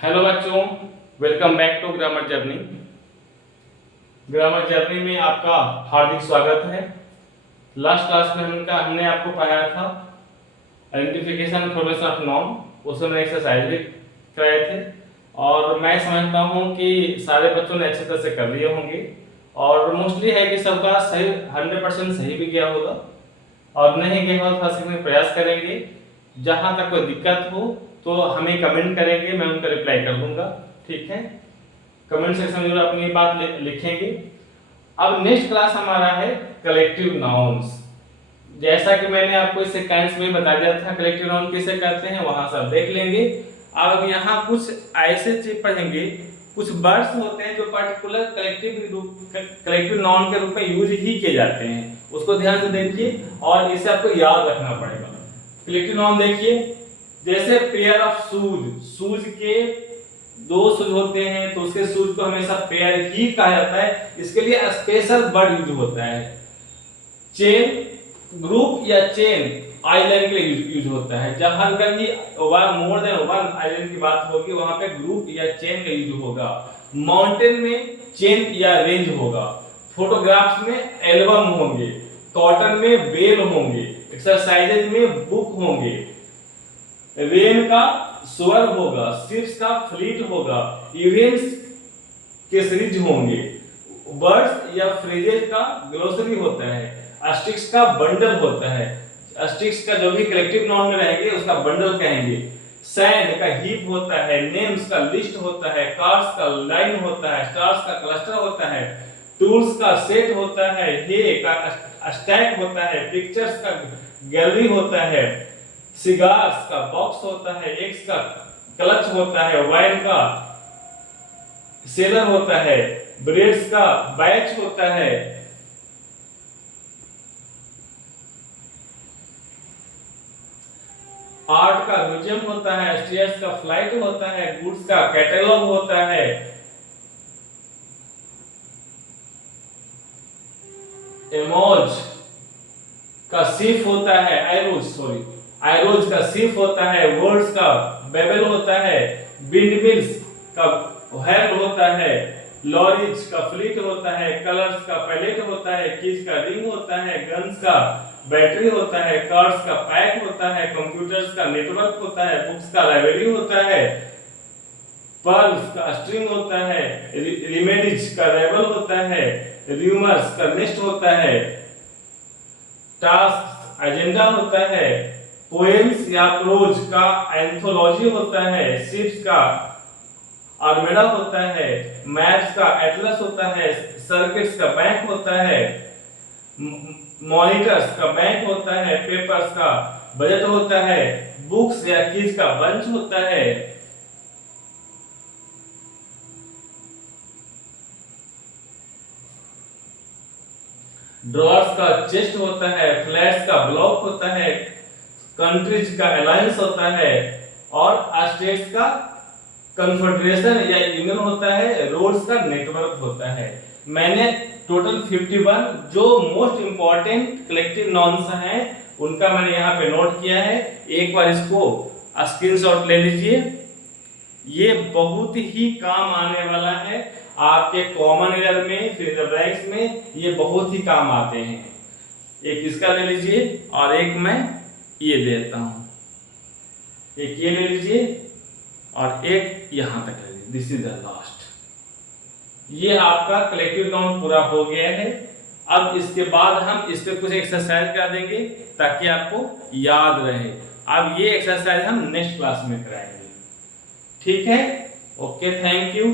Hello बच्चों, welcome back to grammar journey. Grammar journey में आपका हार्दिक स्वागत है। लास्ट क्लास में हमने आपको पढ़ाया था आइडेंटिफिकेशन फॉर्मेशन ऑफ नाउन, उसमें मैंने एक्सरसाइज भी कराए थे और मैं समझता हूँ कि सारे बच्चों ने अच्छे तरह से कर लिए होंगे और मोस्टली है कि सबका सही 100% सही भी गया होगा और नहीं गया होगा तो सीखने का प्रयास करेंगे। जहाँ तक कोई दिक्कत हो तो हमें कमेंट करेंगे, मैं उनका रिप्लाई कर दूंगा। ठीक है, कमेंट सेक्शन में जरूर अपनी बात लिखेंगे। अब नेक्स्ट क्लास हमारा है कलेक्टिव नाउन्स। जैसा कि मैंने आपको इस सेकेंड्स में बता दिया था कलेक्टिव नाउन किसे कहते हैं, वहां सब देख लेंगे। अब यहाँ कुछ ऐसे चीज पढ़ेंगे, कुछ वर्ड्स होते हैं जो पर्टिकुलर कलेक्टिव नाउन के रूप में यूज ही किए जाते हैं, उसको ध्यान से देखिए और इसे आपको याद रखना पड़ेगा। कलेक्टिव नाउन देखिए, जैसे पेयर ऑफ शूज, शूज के दो शूज होते हैं तो उसके शूज को हमेशा पेयर ही कहा जाता है, इसके लिए स्पेशल वर्ड यूज होता है। चेन, ग्रुप या चेन आइलैंड के लिए यूज होता है। जहां कभी मोर देन वन आइलैंड की बात होगी वहां पे ग्रुप या चेन का यूज होगा। माउंटेन में चेन या रेंज होगा। फोटोग्राफ्स में एल्बम होंगे, कॉटन में बेल होंगे, एक्सरसाइजेज में बुक होंगे, रेन का स्वर होगा, शिप्स का फ्लीट होगा, इवेंट्स के सीरीज होंगे, वर्ड्स या फ्रेजेस का ग्लोसरी होता है, स्टिक्स का बंडल होता है। स्टिक्स का जो भी कलेक्टिव नाउन में रहेंगे उसका बंडल कहेंगे। सैंड का हीप होता है, नेम्स का लिस्ट होता है, कार्ड्स का लाइन होता है, स्टार्स का क्लस्टर होता है, टूल्स का सेट होता है, हे का स्टैक होता है, पिक्चर्स का गैलरी होता है, सिगार्स का बॉक्स होता है, एक्स का क्लच होता है, वाइन का सेलर होता है, ब्रेड्स का बैच होता है, आर्ट का म्यूजियम होता है, स्टेयर्स का फ्लाइट होता है, गुड्स का कैटलॉग होता है, एमोज का सिफ होता है, आयरोज का सिफ होता है, वर्ड्स का बेबल होता है, विंडमिल्स का हेड होता है, लॉरीज का फ्लीट होता है, कलर्स का पैलेट होता है, कीज का रिंग होता है, गन्स का बैटरी होता है, कार्ड्स का पैक होता है, कंप्यूटर्स का नेटवर्क होता है, बुक्स का लाइब्रेरी होता है, पर्ल्स का स्ट्रिंग होता है, रिमेडीज का लेबल होता है, रूमर्स का नेस्ट होता है, टास्क एजेंडा होता है, पोएम्स या प्रोज का एंथोलॉजी होता है, शिप्स का आर्मेडा होता है, मैप्स का एटलस होता है, सर्किट्स का बैंक होता है, मॉनिटर्स का बैंक होता है, पेपर्स का बजट होता है, बुक्स या कीज का बंच होता है, ड्रॉर्स का चेस्ट होता है, फ्लैट्स का ब्लॉक होता है, कंट्रीज का अलायंस होता है और स्टेट्स का कन्फेडरेशन या यूनियन होता है, रोड्स का नेटवर्क होता है। मैंने टोटल 51 जो मोस्ट इंपॉर्टेंट कलेक्टिव नाउन्स हैं उनका मैंने यहाँ पे नोट किया है। एक बार इसको स्क्रीनशॉट ले लीजिए, ये बहुत ही काम आने वाला है आपके कॉमन एरर में, फिर ब्रैकेट्स में ये बहुत ही काम आते हैं। एक इसका ले लीजिए और एक मैं ये देता हूं, एक ये ले लीजिए और एक यहां तक ले लीजिए। This is the last. ये आपका कलेक्टिव नाउन पूरा हो गया है। अब इसके बाद हम इस पे कुछ एक्सरसाइज करा देंगे ताकि आपको याद रहे। अब ये एक्सरसाइज हम नेक्स्ट क्लास में कराएंगे। ठीक है, ओके, थैंक यू।